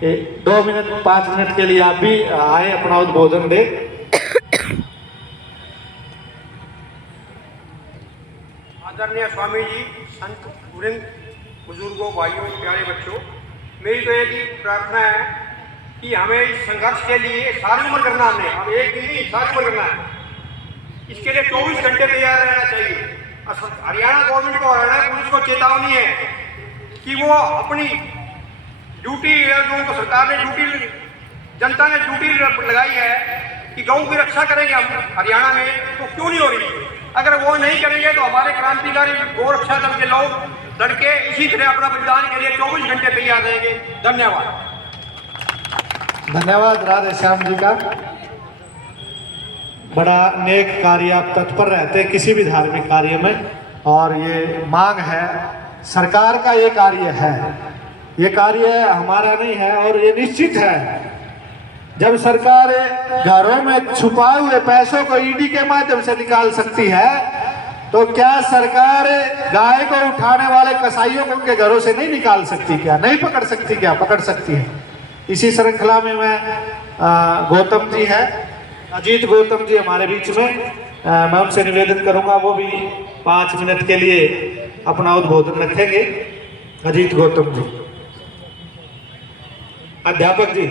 कि 2 minute 5 minute के लिए आप भी आए, अपना उद्बोधन दे। आदरणीय स्वामी जी, संत वृंद, बुजुर्गों, भाइयों, प्यारे बच्चों, मेरी तो एक ही प्रार्थना है कि हमें इस संघर्ष के लिए सारी उम्र करना, हमने अब एक दिन नहीं सारी उम्र करना है। इसके लिए 24 घंटे तैयार रहना चाहिए। हरियाणा गवर्नमेंट को, हरियाणा पुलिस को चेतावनी है कि वो अपनी ड्यूटी, जो सरकार ने ड्यूटी, जनता ने ड्यूटी लगाई है कि गौ की रक्षा करेंगे हम हरियाणा में, तो क्यों नहीं हो रही? अगर वो नहीं करेंगे तो हमारे क्रांतिकारी गौ रक्षा दल के लोग लड़के इसी तरह अपना बलिदान के लिए 24 घंटे तैयार रहेंगे। धन्यवाद। धन्यवाद राधे श्याम जी का। बड़ा नेक कार्य, आप तत्पर रहते हैं किसी भी धार्मिक कार्य में, और ये मांग है सरकार का, ये कार्य है, ये कार्य हमारा नहीं है। और ये निश्चित है, जब सरकार घरों में छुपाए हुए पैसों को ईडी के माध्यम से निकाल सकती है, तो क्या सरकार गाय को उठाने वाले कसाईयों को उनके घरों से नहीं निकाल सकती? क्या नहीं पकड़ सकती? क्या पकड़ सकती है। इसी श्रृंखला में मैं गौतम जी है, अजीत गौतम जी हमारे बीच में, मैं उनसे निवेदन करूंगा वो भी 5 मिनट के लिए अपना उद्बोधन रखेंगे। अजीत गौतम जी, अध्यापक जी।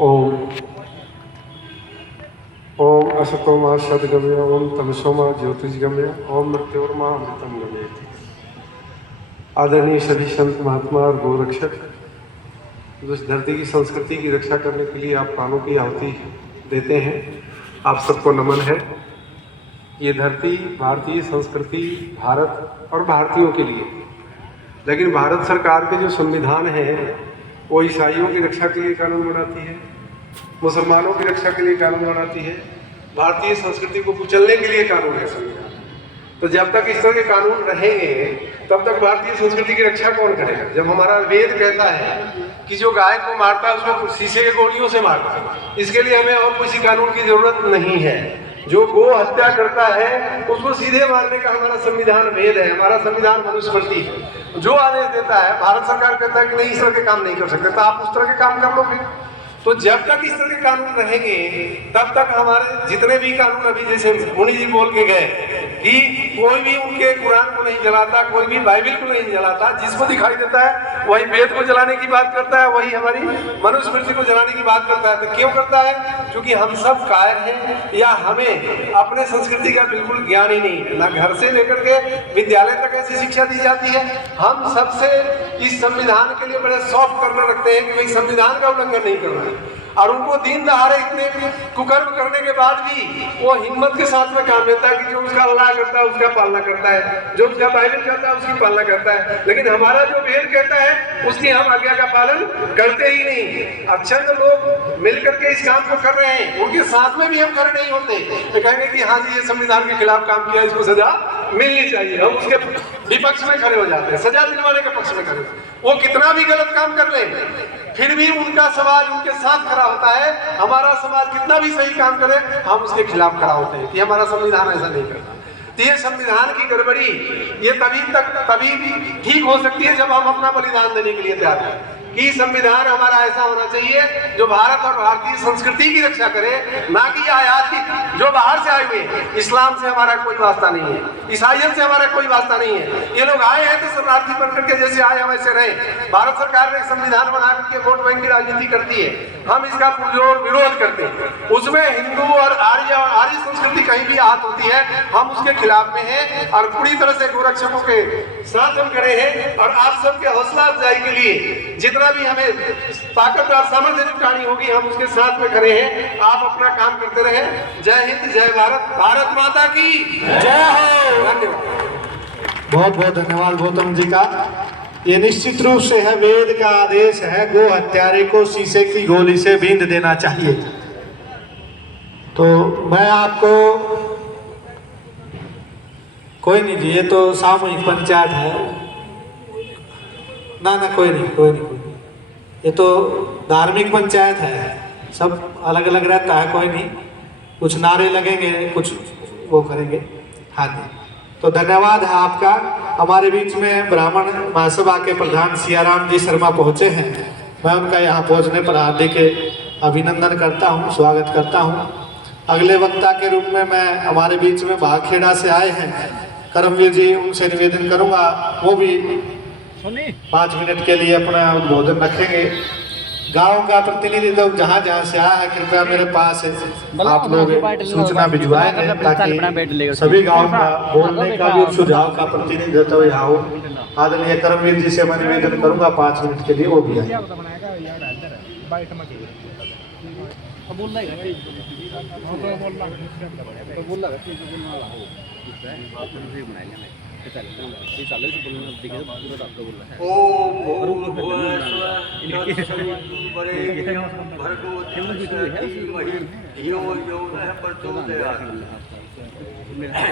ओम ओम असतो मा सद्गमय, ओम तमसो मा ज्योतिषगमय, ओम मृत्योर्मा अमृतम गमय। आदरणीय सभी संत महात्मा और गोरक्षक, जो इस धरती की संस्कृति की रक्षा करने के लिए आप प्राणों की आहुति देते हैं, आप सबको नमन है। ये धरती भारतीय संस्कृति, भारत और भारतीयों के लिए, लेकिन भारत सरकार के जो संविधान है वो ईसाइयों की रक्षा के लिए कानून बनाती है, मुसलमानों की रक्षा के लिए कानून बनाती है, भारतीय संस्कृति को कुचलने के लिए कानून है संविधान। तो जब तक इस तरह के कानून रहेंगे तब तक भारतीय संस्कृति की रक्षा कौन करेगा? जब हमारा वेद कहता है कि जो गाय को मारता है उसको शीशे के गोलियों से मारता है, इसके लिए हमें और किसी कानून की जरूरत नहीं है। जो गो हत्या करता है उसको सीधे मारने का हमारा संविधान वेद है, हमारा संविधान मनुस्मृति है। जो आदेश देता है, भारत सरकार कहता है कि नहीं इस तरह के काम नहीं कर सकते, तो आप उस तरह के काम कर लो फिर। तो जब तक इस तरह के कानून रहेंगे तब तक हमारे जितने भी कानून, अभी जैसे मुनि जी बोल के गए कि कोई भी उनके कुरान को नहीं जलाता, कोई भी बाइबल को नहीं जलाता, जिसको दिखाई देता है वही वेद को जलाने की बात करता है, वही हमारी मनुस्मृति को जलाने की बात करता है। तो क्यों करता है? क्योंकि हम सब कायर हैं, या हमें अपने संस्कृति का बिल्कुल ज्ञान ही नहीं है। ना घर से लेकर के विद्यालय तक ऐसी शिक्षा दी जाती है। हम सबसे इस संविधान के लिए बड़े सॉफ्ट करना रखते हैं कि भाई संविधान का उल्लंघन नहीं करना है, और उनको दिन दहाड़े इतने कुकर्म करने के बाद भी वो हिम्मत के साथ में काम लेता है कि जो उसका अल्लाह करता है उसका पालना करता है, जो उसका बाइबल कहता है उसकी पालना करता है। लेकिन हमारा जो वेद कहता है उसकी हम आज्ञा का पालन करते ही नहीं। अच्छा, जो लोग मिलकर के इस काम को कर रहे हैं उनके साथ में भी हम खड़े नहीं होते, तो कहेंगे कि हाँ जी ये संविधान के खिलाफ काम किया, इसको सजा मिलनी चाहिए। हम उसके विपक्ष में खड़े हो जाते हैं, सजा दिलवाने के पक्ष में खड़े। वो कितना भी गलत काम कर ले फिर भी उनका समाज उनके साथ खड़ा होता है। हमारा समाज कितना भी सही काम करे हम उसके खिलाफ खड़ा होते हैं कि हमारा संविधान ऐसा नहीं करता। तो ये संविधान की गड़बड़ी ये तभी ठीक हो सकती है जब हम अपना बलिदान देने के लिए तैयार हैं कि संविधान हमारा ऐसा होना चाहिए जो भारत और भारतीय संस्कृति की रक्षा करे, ना कि आयात की जो बाहर से आए हुए। इस्लाम से हमारा कोई वास्ता नहीं है, ईसाइयत से हमारा कोई वास्ता नहीं है। ये लोग आए हैं तो शरणार्थी बन करके जैसे आए हम वैसे रहे। भारत सरकार ने संविधान बना करके वोट बैंक की राजनीति करती है, हम इसका पुरजोर विरोध करते हैं। उसमें हिंदू और आर्य संस्कृति कहीं भी आहत होती है हम उसके खिलाफ में हैं, और पूरी तरह से गोरक्षकों के साथ हम खड़े हैं। और आप सबके हौसला अफजाई के लिए जितना भी हमें ताकत और सामर्थ्य जुटानी होगी हम उसके साथ में खड़े हैं। आप अपना काम करते रहें। जय हिंद, जय भारत, भारत माता की जय हो। धन्यवाद। बहुत बहुत धन्यवाद गौतम जी का। ये निश्चित रूप से है, वेद का आदेश है, गो हत्यारे को शीशे की गोली से बींध देना चाहिए। तो मैं आपको कोई नहीं जी, ये तो सामूहिक पंचायत है। ना ना कोई नहीं, कोई नहीं, कोई नहीं। ये तो धार्मिक पंचायत है, सब अलग अलग रहता है, कोई नहीं। कुछ नारे लगेंगे, कुछ वो करेंगे। हाँ जी, तो धन्यवाद है आपका। हमारे बीच में ब्राह्मण महासभा के प्रधान सियाराम जी शर्मा पहुँचे हैं। मैं उनका यहाँ पहुँचने पर हार्दिक अभिनंदन करता हूँ, स्वागत करता हूँ। अगले वक्ता के रूप में मैं हमारे बीच में भागखेड़ा से आए हैं करमवीर जी, उनसे निवेदन करूंगा वो भी 5 मिनट के लिए अपना उद्बोधन रखेंगे। गांव का प्रतिनिधित्व जहां जहां से आया है, कृपया मेरे पास आप लोग सूचना भिजवाएं ताकि सभी गांव का बोलने का भी और सुझाव का प्रतिनिधित्व यहाँ हो। आदरणीय करमवीर जी से मैं निवेदन करूंगा 5 मिनट के लिए वो भी आए।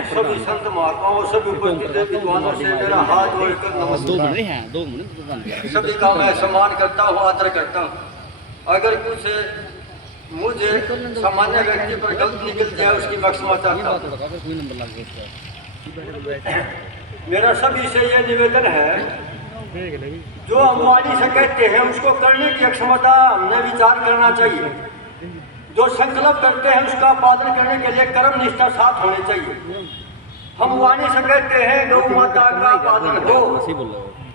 सभी संत महात्माओं, सभी उपस्थित विद्वानों से मेरा हाथ जोड़कर नमस्कार। सभी का मैं सम्मान करता हूँ, आदर करता हूँ। अगर कुछ मुझे सामान्य व्यक्ति पर गलत निकल जाए उसकी मैं क्षमा चाहता हूँ। मेरा सभी से यह निवेदन है, जो हम वाणी से कहते हैं उसको करने की क्षमता हमने विचार करना चाहिए। जो संकल्प करते हैं उसका पालन करने के लिए कर्म निष्ठा साथ होनी चाहिए। हम वाणी से कहते हैं गौ माता का पालन हो।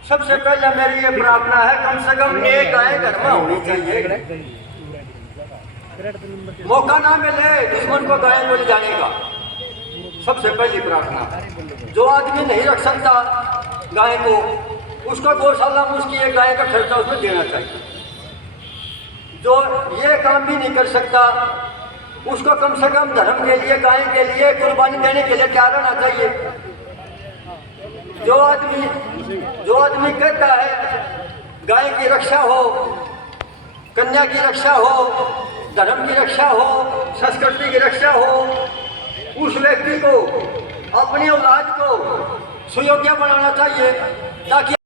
सबसे पहले मेरी ये प्रार्थना है, कम से कम एक गाय घर में होनी चाहिए। मौका ना मिले दुश्मन को गाय को ले जाने का, सबसे पहली प्रार्थना। जो आदमी नहीं रख सकता गाय को, उसको गौशाला में उसकी एक गाय का खर्चा उसमें देना चाहिए। जो ये काम भी नहीं कर सकता उसको कम से कम धर्म के लिए, गाय के लिए कुर्बानी देने के लिए तैयार रहना चाहिए। जो आदमी कहता है गाय की रक्षा हो, कन्या की रक्षा हो, धर्म की रक्षा हो, संस्कृति की रक्षा हो, उस व्यक्ति को अपनी औलाद को सुयोग्य बनाना चाहिए ताकि